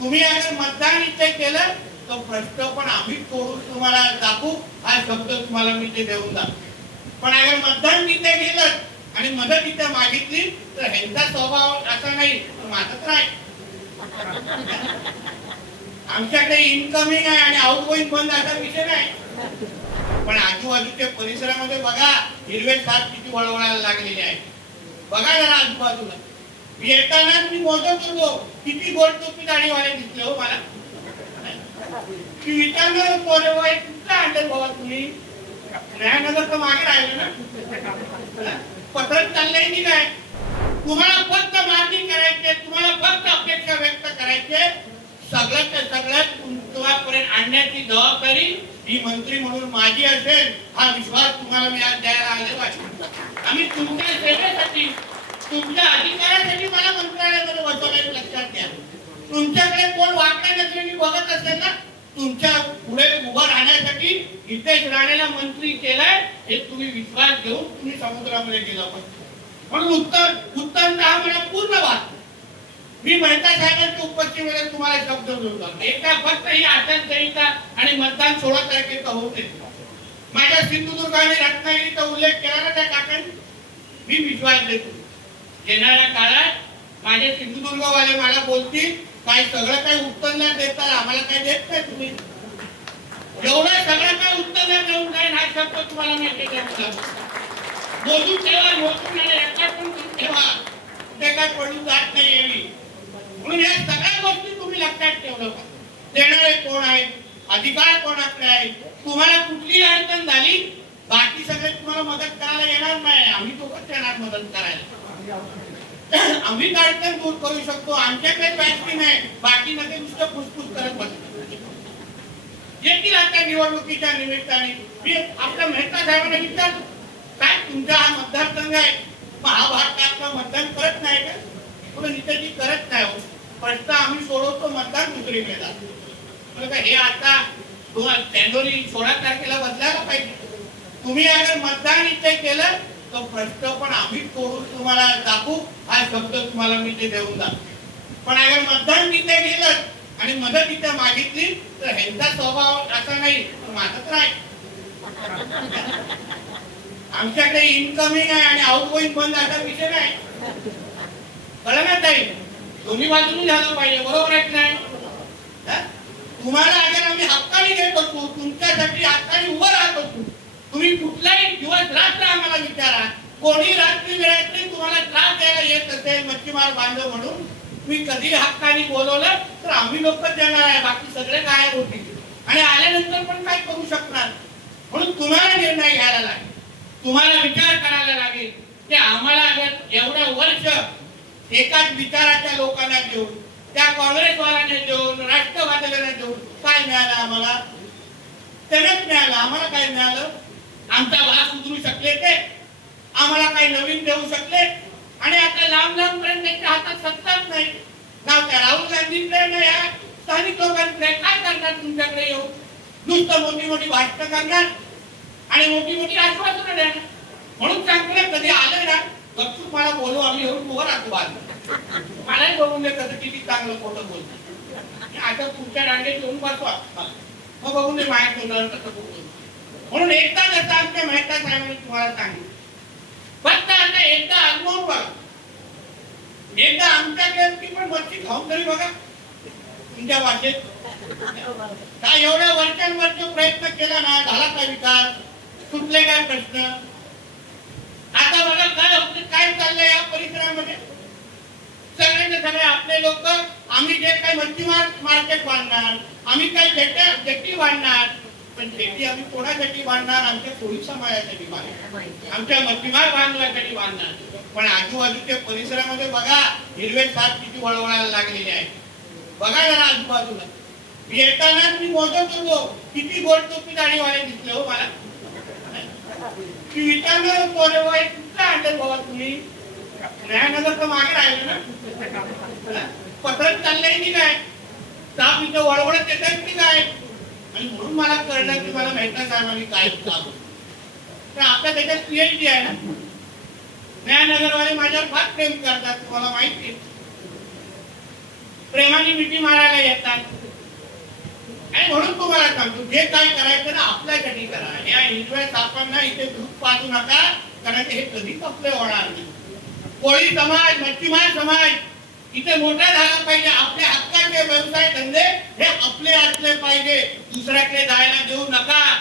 तुम्ही अगर मतदान इथे केलं तो प्रश्न पण आम्ही तोडून तुम्हाला दाखवू, हा शब्द तुम्हाला मी ते देऊन दाखवू. पण अगर मतदान तिथे गेलं आणि मदत इथे मागितली तर ह्यांचा स्वभाव असा नाही, माझा तर आहे. आमच्याकडे इनकमिंग आहे आणि आउटगोईंग बंद असा विषय नाही. पण आजूबाजूच्या परिसरामध्ये बघा हिरवे साप किती वळवळायला लागलेले आहे. बघा जरा आजूबाजूला. येताना मी मोजत होतो किती गोल टोपी दाढीवाले दिसले हो मला. की विचारणार होतो बाई कुठला आणलं बाबा तुम्ही, न्यायानगर तर मागे राहिले ना. पसरत चाललंय की काय. तुम्हाला फक्त मागणी करायचे, तुम्हाला फक्त अपेक्षा व्यक्त करायचे. सगळ्यात सगळ्यात तुमच्यापर्यंत आणण्याची जबाबदारी ही मंत्री म्हणून माझी असेल, हा विश्वास तुम्हाला मी आज द्यायला आलेलो आहे. आम्ही तुमच्या सेवेसाठी, तुमच्या अधिकारासाठी मला मंत्रालयामध्ये बसवलं. लक्षात घ्या, तुमच्याकडे कोण वागण्या नजरेने बघत असेल ना, तुमच्या पुढे उभं राहण्यासाठी हितेश राणेला मंत्री केलाय हे तुम्ही विश्वास घेऊन तुम्ही समुद्रामध्ये गेला पाहिजे. म्हणून उत्तर हा मला पूर्ण वाट. मी मेहता साहेबांच्या उपस्थितीमध्ये तुम्हाला शब्द देतो, एका फक्त ही आचारसंहिता आणि मतदान 16 तारखेचा होते. माझ्या सिंधुदुर्ग आणि रत्नागिरीचा उल्लेख केला ना त्या काकांनी, मी विश्वास देतो येणाऱ्या काळात माझे सिंधुदुर्गवाले मला बोलतील काय सगळं काही उत्तर नाही देतात, आम्हाला काय देत नाही तुम्ही. एवढं सगळं काही उत्तर नाही देऊन जाईल हा शब्द तुम्हाला माहिती आहे. मोजून ठेवा, मोजून ठेवा, कुठे काय पडून जात नाही यावी. म्हणून या सगळ्या गोष्टी तुम्ही लक्षात ठेवलं पाहिजे. देणारे कोण आहेत, अधिकार कोणाकडे आहे. तुम्हाला कुठली अडचण झाली बाकी सगळे तुम्हाला मदत करायला येणार नाही, आम्ही दोघंच येणार मदत करायला. आम्ही अडचण दूर करू शकतो, आमच्याकडे व्यासपीठ नाही, बाकी नका नुसतं फुसफुस करत बसतो. येतील आता निवडणुकीच्या निमित्ताने. मी आपल्या मेहता साहेबांना विचारतो काय तुमचा हा मतदारसंघ आहे, महाभारतातला मतदान करत नाही का. म्हणून इथे जी करत नाही हो प्रश्न आम्ही सोडवतो, मतदान दुसरी केला. हे आता जानेवारी 16 तारखेला बदलायला पाहिजे. तुम्ही अगर मतदान इथे केलं तो प्रश्न पण आम्ही तोडून तुम्हाला दाखवू, हा शब्द तुम्हाला मी ते देऊन दाखवू. पण अगर मतदान तिथे गेलं आणि मदत इथे मागितली तर ह्यांचा स्वभाव असा नाही, माझा तर आहे. आमच्याकडे इनकमिंग आहे आणि आउटगोईंग बंद असा विषय नाही. कळलं ना ताई, दोन्ही बाजूनी झालं पाहिजे, बरोबर आहे की नाही. तुम्हाला अगर आम्ही हक्काने घेत असू, तुमच्यासाठी हक्काने उभं राहत असू, तुम्ही कुठलाही दिवस रात्र आम्हाला विचारा, कोणी रात्री वेळातली तुम्हाला त्रास द्यायला येत असेल मच्छीमार बांधव म्हणून, तुम्ही कधी हक्काने बोलवलं तर आम्ही लोकच देणार आहे, बाकी सगळे गायब होतील आणि आल्यानंतर पण काय करू शकणार. म्हणून तुम्हाला निर्णय घ्यायला लागेल, तुम्हाला विचार करायला लागेल की आम्हाला अगर एवढं वर्ष एकाच विचाराच्या लोकांना देऊन, त्या काँग्रेसवाल्यांना देऊन, राष्ट्रवादीला देऊन काय मिळालं आम्हाला. त्यांनाच मिळालं, आम्हाला काय मिळालं. आमचा वास उतरू शकले ते, आम्हाला काही नवीन देऊ शकले आणि आता लांब लांब पर्यंत त्यांच्या हातात सत्ताच नाही. नाव त्या राहुल गांधींकडे नाही, या स्थानिक लोकांकडे. काय करणार तुमच्याकडे येऊ, नुसतं मोठी मोठी भाषणं करणार आणि मोठी मोठी आश्वासनं देणार. म्हणून सांगतो कधी आलं ना गपचूप मला बोलू, आम्ही येऊन उभं राहतो बाजू, मलाही बघून दे कसं किती चांगलं खोटं बोलतो. आता पुढच्या रांगेत येऊन बसवा, मग बघून दे माया तोंडावर कसं बोलतो. म्हणून एकदा जसं आमच्या मेहता साहेबांनी तुम्हाला सांगितलं, फक्त आता एकदा अनुभव बघा, एकदा आमच्याकडे पण मच्छी खाऊन तरी बघा तुमच्या भाषेत. काय एवढ्या वर्षांवरचा प्रयत्न केला ना, झाला काय विकास, सुटले काय प्रश्न. आता बघा काय होतं, काय चाललंय या परिसरामध्ये. सगळ्यांचे सगळे आपले लोक, आम्ही जे काही मच्छीमार मार्केट बांधणार, आम्ही काही जेटी बांधणार, पण जेटी आम्ही कोणासाठी बांधणार, आमच्या कोळी समाजासाठी बांधणार, आमच्या मच्छीमार बांधवासाठी बांधणार. पण आजूबाजूच्या परिसरामध्ये बघा हिरवे साप किती वळवळायला लागलेले आहे. बघा जरा आजूबाजूला. येताना मी मोजत होतो किती गोल टोपी दाढीवाले दिसले हो मला. की विचारणार होतो बाई कुठला आणलं बाबा तुम्ही, न्यायानगर तर मागे राहिले ना. पसरत चाललंय की काय, साप इथं वळवळत येत आहेत की काय. आणि म्हणून मला कळलं की मला मेहता साहेबांनी काय सांगू. तर आपल्या त्याच्यात पीएचडी आहे ना. न्यायानगरवाले माझ्यावर फार प्रेम करतात, तुम्हाला माहिती आहे. प्रेमाने मिठी मारायला येतात. आणि म्हणून तुम्हाला सांगतो, जे काय करायचं ना आपल्यासाठी करा. या हिरव्या सापांना इथे दूध पाजू नका, कारण हे कधीच आपले होणार नाही. कोळी समाज, मच्छीमार समाज इथे मोठा झाला पाहिजे. आपल्या हक्काचे व्यवसाय धंदे हे आपले असले पाहिजे, दुसऱ्याकडे जायला देऊ नका.